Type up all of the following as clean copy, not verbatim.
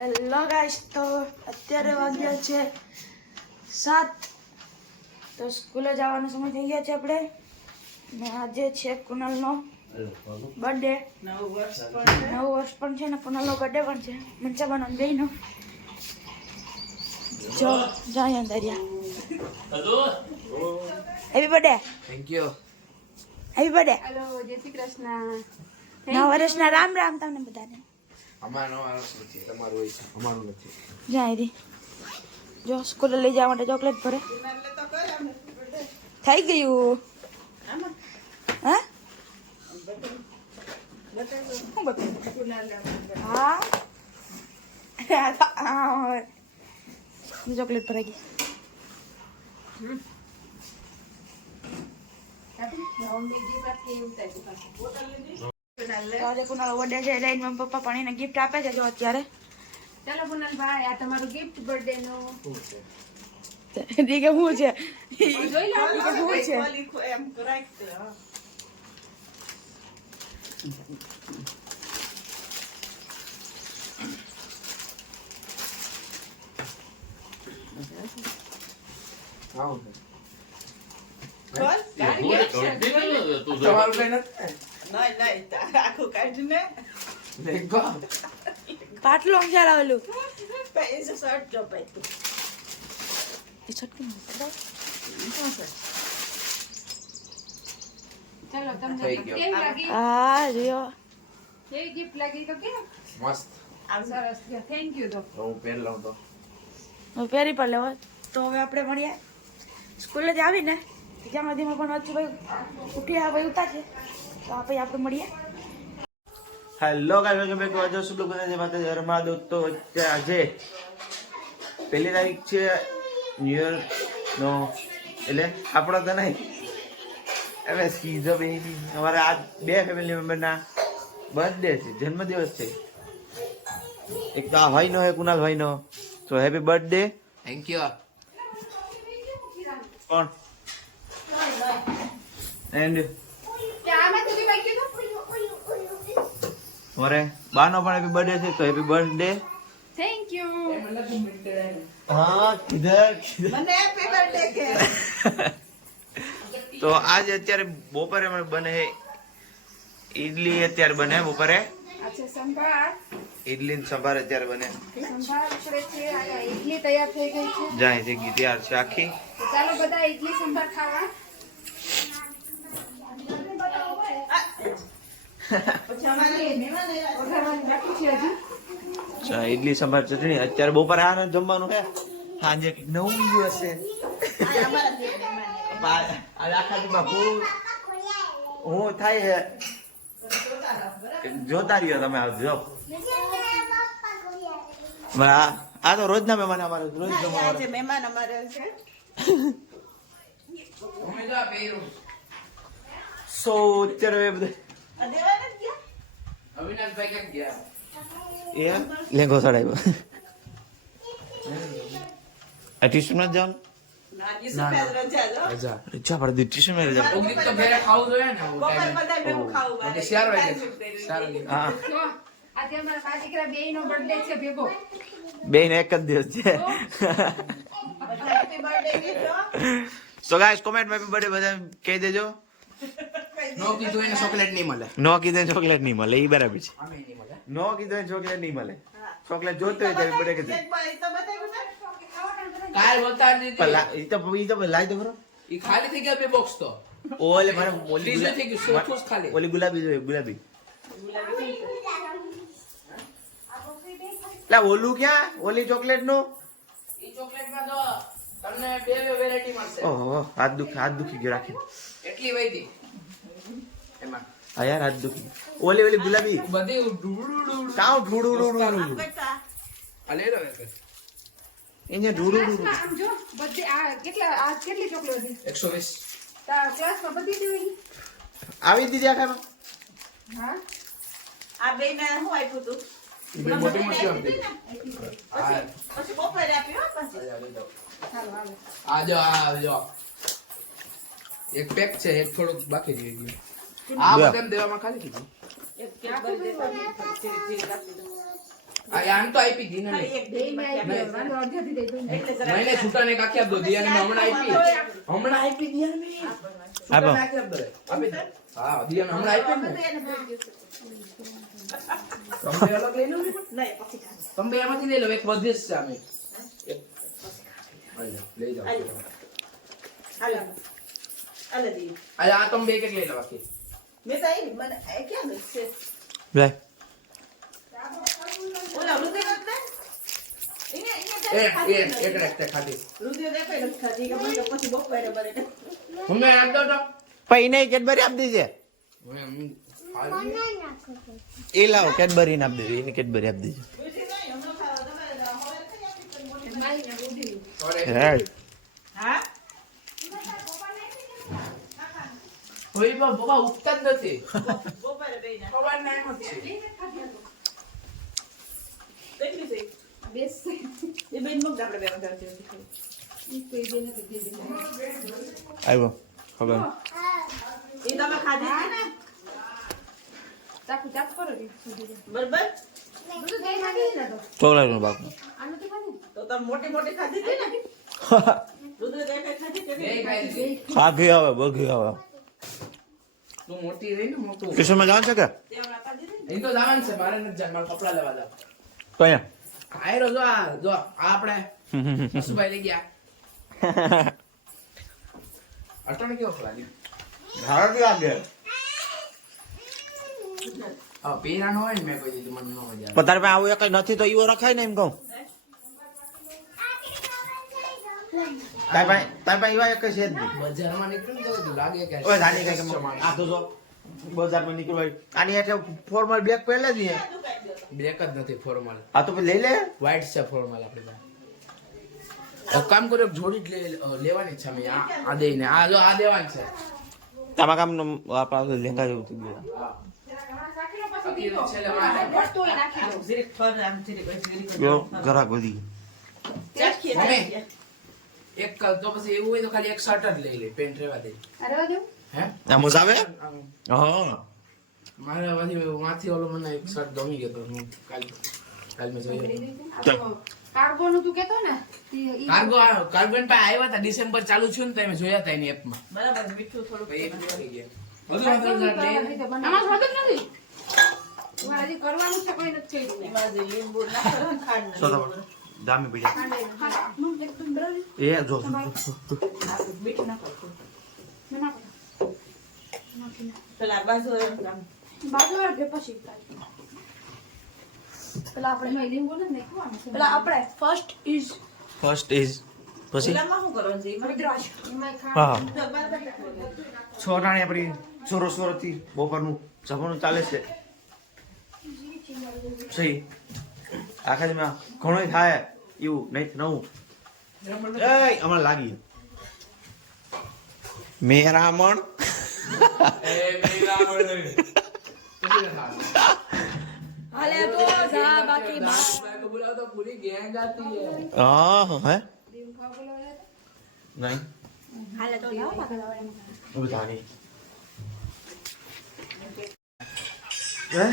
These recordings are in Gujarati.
હેલો ગાઈસ, તો અત્યારે વાગ્યા છે 7। તો સ્કૂલે જવાનો સમય થઈ ગયા છે આપણે ને આજે છે કુનાલનો બર્થડે। 9 વર્ષ પણ છે ને કુનાલનો બર્થડે પણ છે। મંચાબાનો બેયનો જો જાય અંદરિયા। Happy birthday. Thank you. Happy birthday. Hello, જય શ્રી કૃષ્ણ। 9 વર્ષના રામ રામ તમને બધાને। અમારો નથી, તમારું હોય છે, અમારું નથી। જાય રી જો સ્કૂલે લઈ જવા માટે ચોકલેટ ભરે થઈ ગયું। હા હા ચોકલેટ ભરાઈ ગઈ। આજે કુનાલ બર્થડે છે એટલે મમ્મી પપ્પા પણ એને ગિફ્ટ આપે છે જો અત્યારે। ચાલો કુનાલભાઈ, આ તમારું ગિફ્ટ બર્થડે નું ઠીક છે હું છે જોઈ લો। ઠીક હું છે તમારું કઈ નથી? આખું કાઢીને પાટલું અંજાર આવેલું પૈસા શર્ટ જો પાઈ ચાલો, તમને થઈ ગયો। કેવી લાગી? હા જો કેવી ગિફ્ટ લાગી? તો કે મસ્ત। સરસ, થેન્ક યુ। તો હું પહેર લઉં તો હું પહેરી પણ લેવો। તો હવે આપણે મળીએ સ્કૂલે જ આવીને જ્યાં ધીમાં પણ હજુ ભાઈ ઉઠી ભાઈ ઉતારશે તો આપણે મળીએ। Hello guys, welcome back to Ajay સુબ્લુ બનાજે માતા ધર્મા દોસ્તો। આજે 1 તારીખ છે ન્યુ યર નો, એટલે આપણો તો નહીં, હવે સીધો બેબી અમારા આ 2 ફેમિલી મેમ્બરના બર્થડે છે, જન્મદિવસ છે। એક તો આ ભાઈનો હે, કુનાલ ભાઈનો। તો હેપી બર્થડે। Thank you. કોણ એન્ડ આમાં સુધી બાકી તો મારે બાનો પણ હેપી બર્થડે છે, તો હેપી બર્થડે। Thank you. हाँ किधर મને હેપી બર્થડે કે તો આજે અત્યારે બપોરે મને બને ઈડલી, અત્યારે બને બપોરે અચ્છા, સંભાર ઈડલી ને સંભાર અત્યારે બને। સંભાર કરે છે, આ ઇડલી તૈયાર થઈ ગઈ છે। જાય છે ગી તૈયાર છે આખી। તો ચાલો બધા ઇડલી સંભાર ખાવા। પછી અમારે મહેમાન આવ્યા વઘારવાનું બાકી છે હજી। ઈડલી સંભાર ચટણી અત્યારે બપોરે આને જમવાનું છે, સાંજે નવું બીજું હશે। આ અમારા ઘરે મહેમાન આવ્યા આજે આખા દીમાં હું થાય છે જોતા રહ્યો તમે આવજો। આ તો રોજના મહેમાન અમારે રોજ જમવા આજે મહેમાન અમારે છે સો અત્યારે બધે આ દેવા નથી ગયા અવિનાશભાઈ કેમ ગયા? એ લેંગો ચડાવ્યો આ ટ્યુશન માં જાવ નાજી સફેદ રજા જો રજા પર ટ્યુશન માં રજા કોક દી તો ઘરે ખાવું જોઈએ ને, એવું બપોર ટાઈમે। બધા ભેગું ખાવું એટલે 4 વાગે 4 વાગે હા તો આજે અમારા બા દીકરા બેયનો બર્થડે છે ભેગો। બે ને એક જ દિવસ છે। બધા હેપી બર્થડે કીધો સો ગાઈસ કોમેન્ટ માં બર્થડે બધા કહી દેજો। નો કીધું એને ચોકલેટ નહીં મળે। નો કીધે ચોકલેટ નહીં મળે, એ બરાબર છે। આમે નહીં મળે। નો કીધે ચોકલેટ નહીં મળે, ચોકલેટ જોતો હોય તો બર્થડે કે એક બાર તો બતાવ્યું ને કાલ બતા દીધી। ઈ તો લાઈ દો ખરો। ઈ ખાલી થઈ ગયા 2 બોક્સ તો। ઓલે મને ઓલી ત્રીજું થઈ ગયું, ચોથું જ ખાલી। ઓલી ગુલાબી જોઈએ, ગુલાબી લા ઓલું ક્યાં, ઓલી ચોકલેટ નું? ઈ ચોકલેટમાં તો તમને 2 વેરાયટી મળશે। ઓહો હાથ દુખી ગયો રાખી। એટલી વૈધી એમાં હા યાર હાથ દુખી ગયો। ઓલી ગુલાબી બધી ઢૂડું કાઉ ઢૂડું બેટા આ લઈ લો એક। એને ઢૂડું ક્લાસમાં આમ જો બધી આ કેટલી ચોકલેટ હતી? 120। ક્લાસમાં બધી જ હોય? આવી દીધી આખામાં। હા, આ બેને હું આપ્યું તું મોટી મોટી આપી। પછી બપોરે આપ્યું હો પછી હાલો હાલો। આ જો એક પેક છે, એક થોડુંક બાકી રહી ગયું। આ બધાને દેવામાં ખાલી કીધું। એક કેક બર્થડે પર ધીરે ધીરે આપી દો આમ તો આપી દી ને ખાલી એક બે ડેલી મેં બાકી આપી વાંધો અડધેથી દઈ દઉં ને. એટલે જરા નહીં નહીં છૂટા ને કાકી આપ દો દિયાને મેં હમણાં આપી દિયાને મેં છૂટા આપો. નાખી આપ દો આપી દો હા દિયાને હમણાં આપી ને બધું એને ભરી દીધું. તમે અલગ લઈ લો ને નહીં, પછી ખાશે. તમે એમાંથી લઈ લો એક વધે જ છે આમે એક લઈ જાઓ હાલો. હાલો દીદી. આ તમે બે એક લઈ લો બાકી મેં તો આવી મને આ ક્યાં ગઈ છે? લે ઓલા રુધિર જ ને? એક રેખતે ખાધી રુધિર દેખાય નથી ખાતી કે મને તો પછી બપોરે બરે ને. મમ્મી આપ દો તો પૈને કેડબરી આપી દીજે. એ લાવો કેડબરી ને આપી દેજો. એને કેડબરી આપી દેજો. રુધિર નહીં, હમણાં ખાવા તમારે હવે થઈ આપી તો મોઢે. મારીને ઊંધી. હેડ. હા? કોઈ પણ બાબા ઉગતા જ નથી બપોરે બેયને. ખબર ના એમ જ છે કેટલી છે? બેસ. એ બેન મગ આપણે બે વધારે છે. ઈ કોઈ દે નથી દે દે. આવ્યો ખબર. એ તમે ખાધી છે ને? ચાકુ ચાક કરો રે. બરાબર? બધું દઈ નાખી ને તો. ચોકલેટનો બાપ. આ નથી ખાધું? તો તમે મોટી મોટી ખાધી હતી ને? રુધિર દેખાય ખાધી કે બે નહીં? ખાઈ લીધી. ખાધી આવે બગી આવે. તું મોટી રહી ને મોટું કિશોરમાં જવાનું છે કે તે હમણાં ખાધી હતી ને? અહીં તો જવાનું છે મારે નથી જવાનું મારે કપડા લેવા જાવ કયા? આયરો જો આ આપણે હસુભાઈ લઈ ગયા અટણ કેવો લાગે ભારત લાગે. હા પેરાનો હોય ને મેં કહી દીધું મને ન મજા પણ તારે પાસે આવું એક નથી તો ઈવો રખાય ને એમ કહું. તારે પાસે ઈવા એક છે જ નહીં. આવે બજારમાં નીકળ્યું તો લાગે કે ઓય ધાની કઈ આ તો જો બજારમાં નીકળવાય આની એટલે ફોર્મલ બેગ પહેલે જ નહીં. બ્રેક જ નથી ફોર્મલ આ તો પછી લઈ લે. વ્હાઈટ છે ફોર્મલ આપણે પાસે કામ કર્યો જોડી જ લેવાની છે અમે આ દઈને આ જો આ દેવાની છે તમારા કામનો આપણા લેંગા જેવું થઈ ગયું. હા બાકી દીધો. છેલ્લે મારે વસ્તુ એ નાખી દો. જીરીક ફર આમ જીરીક જો ઘરાક વધી ગયું. ચાખીએ, મમ્મી. ચાખીએ. એક તો પછી એવું હોય તો ખાલી એક શર્ટ જ લઈ લે પેન્ટ રહેવા દે અરે વાહ દેવું. હે આ મજા આવે. આમ હા મારે માંથી ઓલો મને એક શર્ટ ગમી ગયો તો હું કાલ મેં જોયો આ તો કાર્ગો નું તું કેતો ને ઈ કાર્ગો પાસે આવ્યા હતા ડિસેમ્બર ચાલુ થયું ને તો અમે જોયા હતા એની એપમાં બરાબર, મીઠું થોડુંક પછી એક નાખો. આવી ગયા બધું વાંધો નથી. આમાં સ્વાદ જ નથી. તમારે હજી કરવાનું છે કોઈ નથી કર્યું. એમાં જે લીંબુ નાખો ને ખાંડ ને સો લીંબુ. દામી પડી. એકદમ બરાબર. એ જો નાખો, મીઠું નાખો. મેં નાખો. નાખી નાખ. પેલા બાજુ આમ બાજુ કે પછી પેલા આપણે એમાં લીંબુ નથી નાખવાનું છે. પેલા આપણે ફર્સ્ટ ઇઝ ફર્સ્ટ ઇઝ પછી પેલામાં શું કરવાનું છે? એમાં દ્રાક્ષ. એમાં હા બરાબર. છોરાણી આપણી સોરો સોરોથી બપોરનું જમવાનું ચાલે છે. સહી આખા જમાં ઘણું થાય એવું નહીં નવું. એ હમણાં લાગી મેરામણ. હાલે તો જા બાકી બોલાવતો પૂરી ગેંગ આતી હે હા હે દીવ ખાવા બોલાવે નહીં હાલે તો લાવો પાછા લાવો એમ. બધા નહીં. હે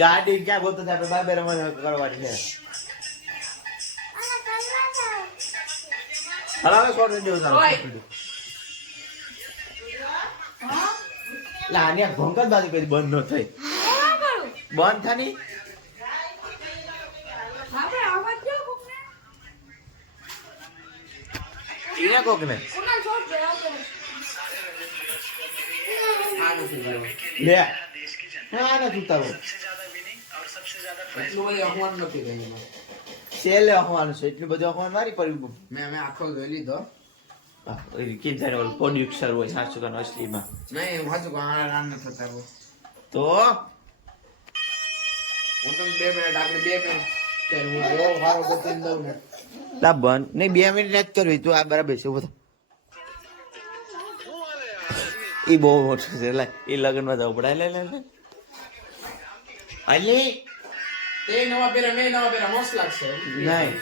ગાડી ક્યાં ગોતો આપણે બાબે રમવા કરવાની છે. હલાવે શોર્ટ વિડિયો ચાલો. લા આની આ ભંકર બાજુ કદી બંધ ન થઈ. બંધ થાની આપણે આવાજ જો કોકને. એને કોક ને કોના છોડ દે આવતો. આ નથી ગયો લે હા ના ઉતારો એટલું બધું અપમાન નથી ગયું એમાં. સેલે આવવાનું છે એટલું બધું આવવાનું મારી પડ્યું. મેં આખો જોઈ લીધો કે જાણે ઓલું પ્રોડ્યુસર હોય સાચું કાનો અસલીમાં નહીં હું સાચું કહું, આ રાન નથી થતા બહુ. તો હું તમને 2 મિનિટ આગળ 2 મિનિટ કે હું એવો સારો બતાવી દઉં ને લા બંધ નહીં 2 મિનિટ જ કરવી તું આ બરાબર છે બધા ઈ બહુ મોટું છે લે ઈ લગનમાં જવું પડે લે લે લે અલી તે નવા પેરા મેં નવા પેરા મસ્ત લાગશે નહીં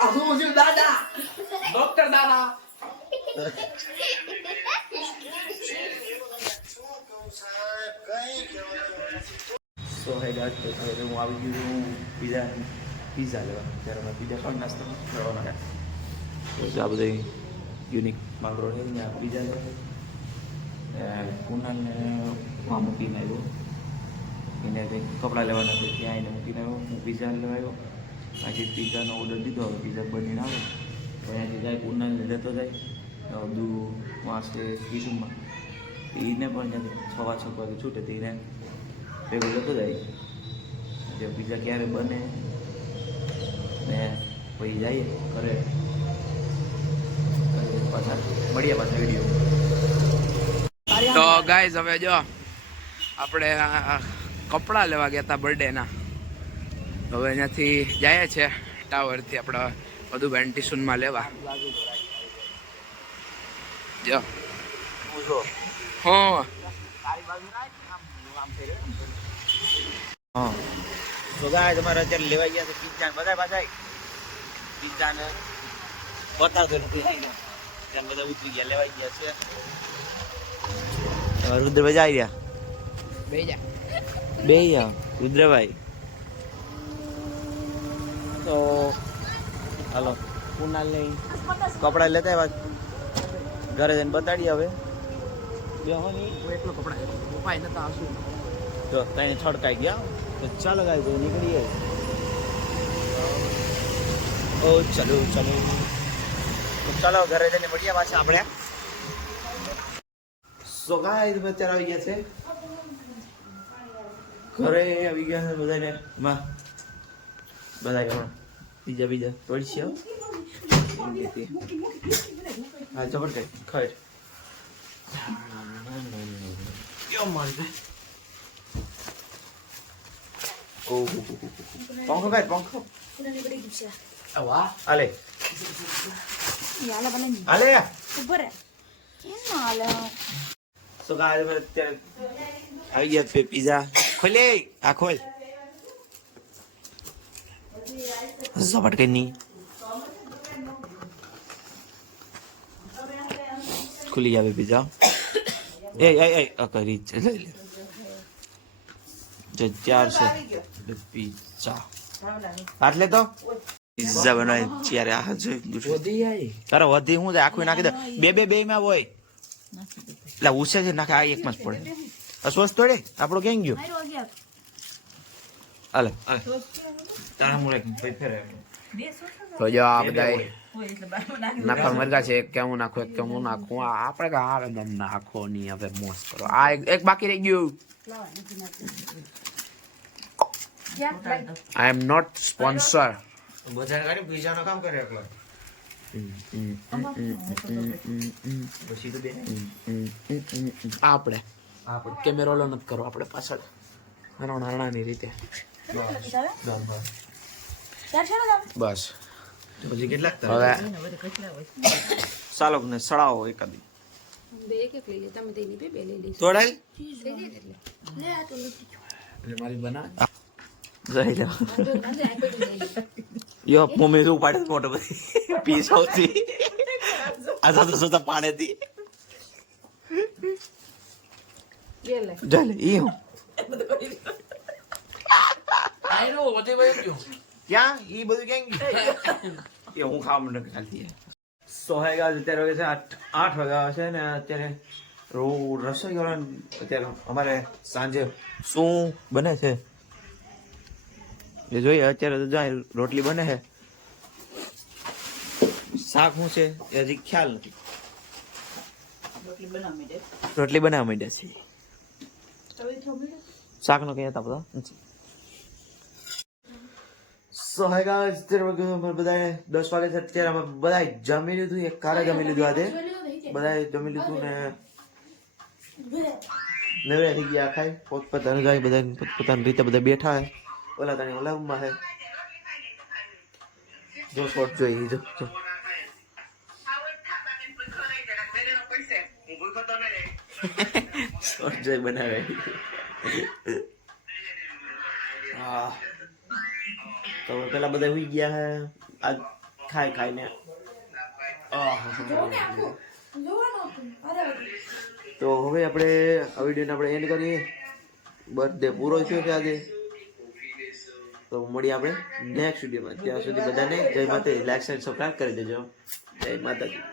આ હું છું દાદા ડોક્ટર દાદા સો હે ગાજ તો હવે હું આવી ગયું છું પીઝા લેવા. ત્યારે અમે પીઝા ખાવા નાસ્તામાં કરવાના હતા. તો આ બધું યુનિક માલ રોડ છે ત્યાં પીઝા લેવા. કુનાલને માં મૂકીને આવ્યો. એને કંઈક કપડાં લેવાના હતા ત્યાં એને મૂકીને આવ્યો. હું પીઝા લેવા આવ્યો. બાકી પીઝાનો ઓર્ડર દીધો. હવે પીઝા બનીને આવે તો અહીંયાથી જાય કુનાલને લેતો જાય બધું વાંચે કિશનમાં. એને પણ ત્યાંથી 6 વાગે છૂટે તો એને ભેગું લેતો જાય. જે પીઝા ક્યારે બને ને પછી જઈએ ઘરે પાછા મળીએ પાછા વિડીયો. તો ગાઈઝ હવે જો આપણે કપડાં લેવા ગયા હતા બર્થડેના. હવે અહીંયાથી જાય છે ટાવરથી આપણે બધું વેન્ટીસુનમાં લેવા. જો હા હા તો ગાય તમારે અત્યારે લેવાઈ ગયા છે પિઝા બધા પાછા પિઝાને બતાવતો નથી ત્યાં બધા ઉતરી ગયા લેવાઈ ગયા છે. રુદ્રભાઈ આવી રહ્યા બે ગયા રુદ્રભાઈ. તો હાલો કુનાલ ને કપડા લેતા આવ્યા ઘરે જઈને બતાડીએ હવે. એટલો કપડા ઉપાય નતા આવશું. જો તઈને છડકાઈ ગયા તો ચાલો ગાય તો નીકળીએ. ઓ ચલો ચલો તો ચાલો ઘરે જઈને મળીએ પાછા આપણે. સો ગાય તમે અત્યારે આવી ગયા છે ઘરે આવી ગયા છે બધાને માં બધા બીજા તોડશે. હા જબરદસ્ત ખર પંખો કાઢ પંખો વાહ હાલે હાલે તો ગાય તમે અત્યારે આવી ગયા છે પીઝા ખોલે આ ખોલ ઝપટ કઈ નહીં ખુલી જાવે પીઝા. એ કરી લઈ લે જે 4 છે પીઝા આટલે તો પીઝા બનાવી ત્યારે આ જોઈ વધી આવી તારે વધી હું આખું નાખી દે બે માં હોય એટલે ઉસે છે નાખે આ એકમાં જ પડે. અસ્વસ્થ તોડે આપણો કેમ ગયો હાલે તારા મુરે ફેરે. તો જો આ બધા નાખવા મરગા છે. એક કેવું નાખું એક કેવું નાખું આપણે કે હારે દમ નાખો નહીં હવે મોસ કરો. આ એક બાકી રહી ગયું. આઈ એમ નોટ સ્પોન્સર. બજાર ગાડી પીઝાનો કામ કરે એકલો પછી તો દે આપણે કેમેરો લો નથી કરો આપણે પાછળ નાની રીતે બસ. પછી કેટલાક હવે સાલોક ને સડાવો એકાદી બે એક લઈ લે તમે તેની બે લઈ લઈશ. તોડાય મારી બના જઈ લો યો મમ્મી શું પાડે મોટો બધી પીસ હોતી આ તો સોતા પાડેથી બે લે જલે ઈ હું આઈ નો વધી ગયું ક્યાં ઈ બધું ક્યાં ગયું એ હું ખાવા મને ખાલી સોહેગા અત્યારે વાગે છે 8 વાગ્યા છે ને અત્યારે રસોઈ કરવાનું અત્યારે અમારે સાંજે શું બને છે એ જોઈએ. અત્યારે તો જાય રોટલી બને છે શાક શું છે એ હજી ખ્યાલ નથી. રોટલી બનાવવા માંડ્યા છે શાક નો કઈ હતા બધા સોહેગા બધા 10 વાગે છે અત્યારે અમે બધા જમી લીધું. એક કારે જમી લીધું આજે બધા જમી લીધું ને નવરા થઈ ગયા ખાઈ પોતપોતાનું જાય બધા પોતપોતાની રીતે બધા બેઠા હે. ઓલા તાણી ઓલા રૂમમાં હે જો શોર્ટ જોઈ જો શોર્ટ જોઈ બનાવે. હા તો પેલા બધા હુઈ ગયા હે આજ ખાઈને. તો હવે આપણે આ વિડીયોને આપણે એન્ડ કરીએ. બર્થડે પૂરો થયો છે આજે. તો મળીએ આપણે નેક્સ્ટ વિડીયોમાં. ત્યાં સુધી બધાને જય માતાજી. લાઈક એન્ડ સબસ્ક્રાઇબ કરી દેજો. જય માતાજી.